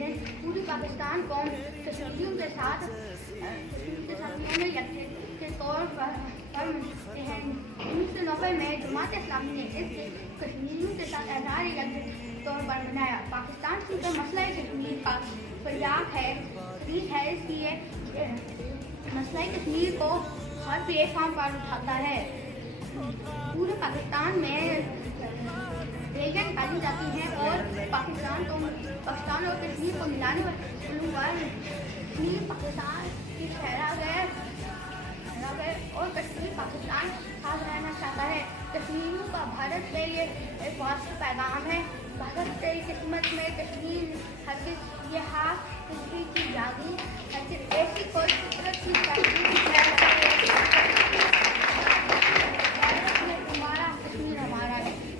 دن پوری پاکستان قوم کشمیریوں کے ساتھ انہوں نے یکجہتی کے طور پر مناتے ہیں۔ 1990 میں جماعت اسلامی نے اس کشمیریوں کے ساتھ اظہار یکجہتی کے طور پر منایا۔ پاکستان کی تو مسئلہ کشمیر کا فریاد ہے، اس لیے مسئلہ کشمیر کو ہر پلیٹ فارم پر اٹھاتا ہے۔ پورے پاکستان میں ریلیاں نکالی جاتی ہیں اور پاکستان اور کشمیر کو ملانے والے کشمیر پاکستان کی ٹھہرا گئے اور کشمیر پاکستان ساتھ رہنا چاہتا ہے۔ کشمیریوں کا بھارت کے لیے ایک واضح پیغام ہے، بھارت کی قسمت میں کشمیر ہرگز یہ ہاتھ کسی کی جاگی